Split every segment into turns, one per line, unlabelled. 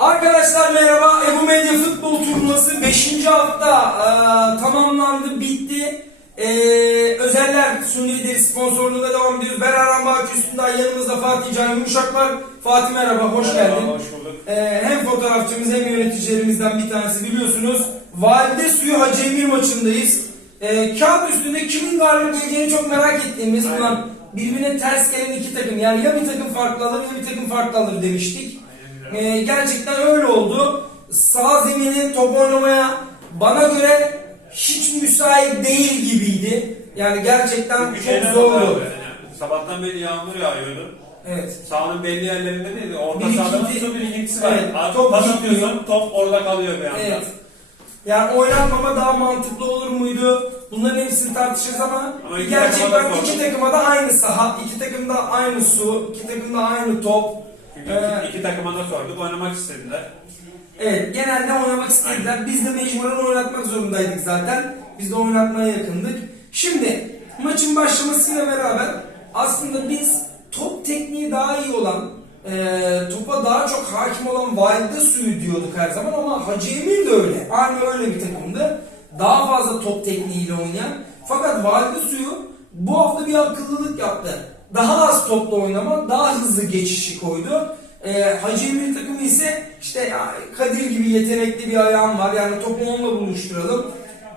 Arkadaşlar merhaba. Ebu Medya Futbol Turnuvası 5. hafta eee, tamamlandı, bitti. Eee, özeller Suniyedir sponsorluğunda devam ediyoruz. Ben Erhan Bağcı üstünden yanımızda Fatih Can Yumuşak var. Fatih merhaba, hoş
Merhaba,
geldin.
Hoş bulduk.
Eee, hem fotoğrafçımız hem yöneticilerimizden bir tanesi biliyorsunuz. Valide Suyu Hacı Emir maçındayız. Eee kağıt üstünde kimin galip geleceğini çok merak ettiğimiz
Aynen.
ulan birbirine ters gelen iki takım yani ya bir takım farklı alır ya bir takım farklı alır demiştik. Ee, gerçekten öyle oldu. Sağ zemini top oynamaya bana göre hiç müsait değil gibiydi. Yani gerçekten
Çünkü
çok
şeyler
zor
var
oldu.
abi, yani sabahtan beri yağmur yağıyordu.
Evet.
Sahanın belli yerlerinde değil, orta
Birikinti-
sahada su birikintisi var.
Evet,
Abi,
top
pas atıyorsun, top orada kalıyor bir anda.
Evet. Yani oynatmama daha mantıklı olur muydu? Bunların hepsini tartışırız ama,
Ama
gerçekten iki takıma da aynı saha, iki takımda aynı su, iki takımda aynı top.
Çünkü
Ee,
iki, takıma da sorduk, oynamak istediler.
Evet, genelde oynamak istediler. Biz de mecburen oynatmak zorundaydık zaten. Biz de oynatmaya yakındık. Şimdi maçın başlamasıyla beraber aslında biz top tekniği daha iyi olan, e, topa daha çok hakim olan Valide Suyu diyorduk her zaman ama Hacı Emir de öyle. Aynı öyle bir takımdı. Daha fazla top tekniğiyle oynayan. Fakat Valide Suyu bu hafta bir akıllılık yaptı. Daha az topla oynama, daha hızlı geçişi koydu. E, Hacı Emir takımı ise işte ya, Kadir gibi yetenekli bir ayağım var. Yani topu onunla buluşturalım.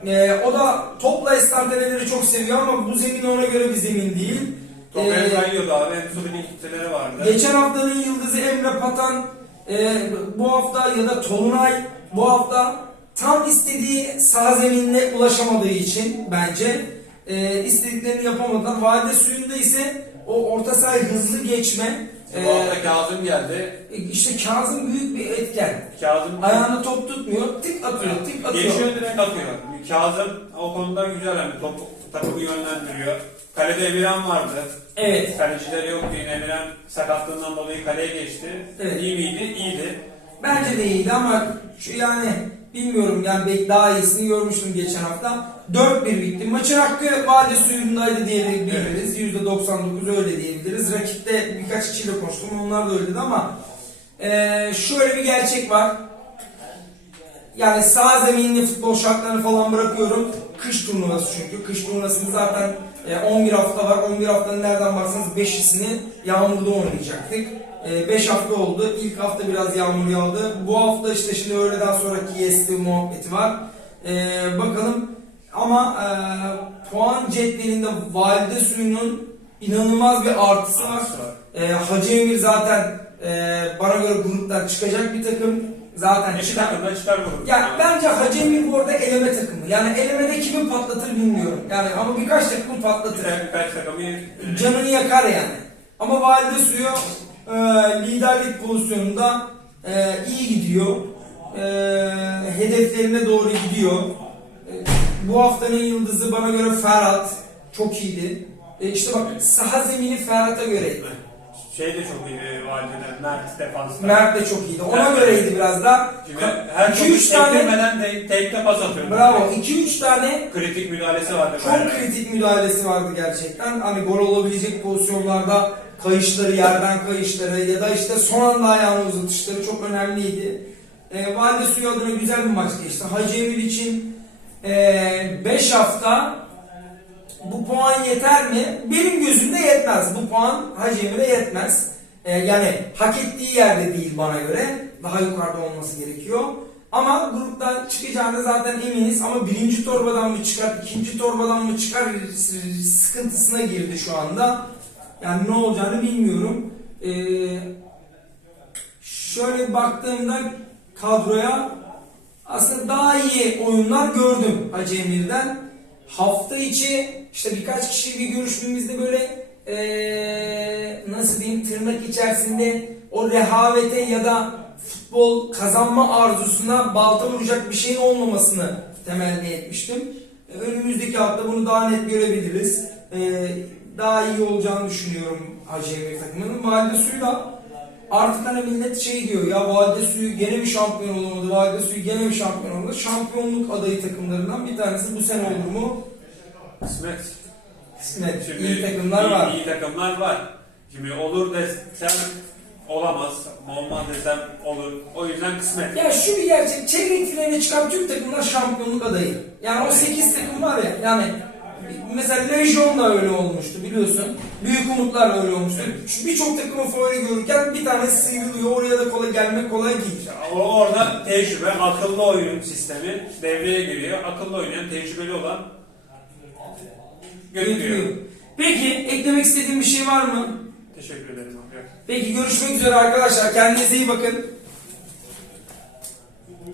E, o da topla estanteneleri çok seviyor ama bu zemin ona göre bir zemin değil.
Top
E,
hem kayıyordu abi, hem su birikintileri vardı.
Geçen haftanın yıldızı Emre Patan e, bu hafta ya da Tolunay bu hafta tam istediği sağ zeminine ulaşamadığı için bence e, istediklerini yapamadılar. Valide suyunda ise o orta sahayı hızlı geçme
Bu
e,
Kazım geldi.
işte Kazım büyük bir etken.
Kazım
Ayağını top tutmuyor, tık atıyor, tık atıyor.
Geçiyor direkt atıyor. Kazım o konuda güzel yani top takımı yönlendiriyor. Kalede Emirhan vardı.
Evet.
Kalecileri yoktu yine Emirhan sakatlığından dolayı kaleye geçti.
Evet.
İyi miydi? İyiydi.
Bence de iyiydi ama şu yani bilmiyorum yani belki daha iyisini görmüştüm geçen hafta. 4-1 bitti. Maçın hakkı Vade suyundaydı diyebiliriz. %99 öyle diyebiliriz. Rakipte birkaç kişiyle konuştum. Onlar da öyle dedi ama eee, şöyle bir gerçek var. Yani sağ zeminli futbol şartlarını falan bırakıyorum. Kış turnuvası çünkü. Kış turnuvasında zaten e, 11 hafta var. 11 haftanın nereden baksanız 5'isini yağmurda oynayacaktık. 5 hafta oldu. İlk hafta biraz yağmur yağdı. Bu hafta işte şimdi öğleden sonraki yesti muhabbeti var. E, bakalım. Ama e, puan cetvelinde valide suyunun inanılmaz bir artısı var.
Artısı var.
E, Hacı Emir zaten e, bana göre gruptan çıkacak bir takım. Zaten
İki
çıkar.
takım da çıkar grubu.
Ya bence Hacı Emir bu arada eleme takımı. Yani elemede kimi patlatır bilmiyorum. Yani ama birkaç takımı patlatır.
Birkaç takımı
Canını yakar yani. Ama Valide Suyu e, liderlik pozisyonunda e, iyi gidiyor. E, hedeflerine doğru gidiyor. E, bu haftanın yıldızı bana göre Ferhat. Çok iyiydi. E, işte bak saha zemini Ferhat'a göreydi.
Şey de çok iyi valideden. Mert defansta.
Mert de çok iyiydi. Ona
Evet.
göreydi biraz da.
Her topu
2-3 tane
de, tekte pas atıyor.
Bravo. 2-3 tane
Kritik müdahalesi vardı.
Çok
böyle.
kritik müdahalesi vardı gerçekten. Hani gol olabilecek pozisyonlarda kayışları, yerden kayışları ya da işte son anda ayağını uzatışları çok önemliydi. E, Valide Suyu adına güzel bir maç geçti. Hacı Emir için 5 hafta bu puan yeter mi? Benim gözümde yetmez. Bu puan Hacı Emir'e yetmez. E, yani hak ettiği yerde değil bana göre. Daha yukarıda olması gerekiyor. Ama gruptan çıkacağını zaten eminiz. Ama birinci torbadan mı çıkar, ikinci torbadan mı çıkar sıkıntısına girdi şu anda. Yani ne olacağını bilmiyorum. Ee, şöyle baktığımda kadroya aslında daha iyi oyunlar gördüm Hacı Emir'den. Hafta içi işte birkaç kişi bir görüştüğümüzde böyle ee, nasıl diyeyim tırnak içerisinde o rehavete ya da futbol kazanma arzusuna balta vuracak bir şeyin olmamasını temenni etmiştim. E, Önümüzdeki hafta bunu daha net görebiliriz. E, daha iyi olacağını düşünüyorum Hacı Emir takımının. Valide Suyu artık hani millet şey diyor ya Valide Suyu gene mi şampiyon olamadı? Valide Suyu gene mi şampiyon olamadı? Şampiyonluk adayı takımlarından bir tanesi bu sene olur mu?
Kısmet.
Kısmet.
Şimdi
İyi takımlar
iyi,
var.
iyi takımlar var. Şimdi olur desem olamaz. Olmaz desem olur. O yüzden kısmet.
Ya şu bir gerçek, çeyrek finaline çıkan tüm takımlar şampiyonluk adayı. Yani o 8 takım var ya, yani mesela Legion da öyle olmuştu biliyorsun. Büyük Umutlar öyle olmuştu. Birçok takımın favori görürken bir tanesi sıyrılıyor, oraya da kolay gelmek kolay değil.
O orada tecrübe, akıllı oyun sistemi devreye giriyor. Akıllı oynayan, tecrübeli olan götürüyor.
Peki, eklemek istediğin bir şey var mı?
Teşekkür ederim.
Peki görüşmek üzere arkadaşlar. Kendinize iyi bakın.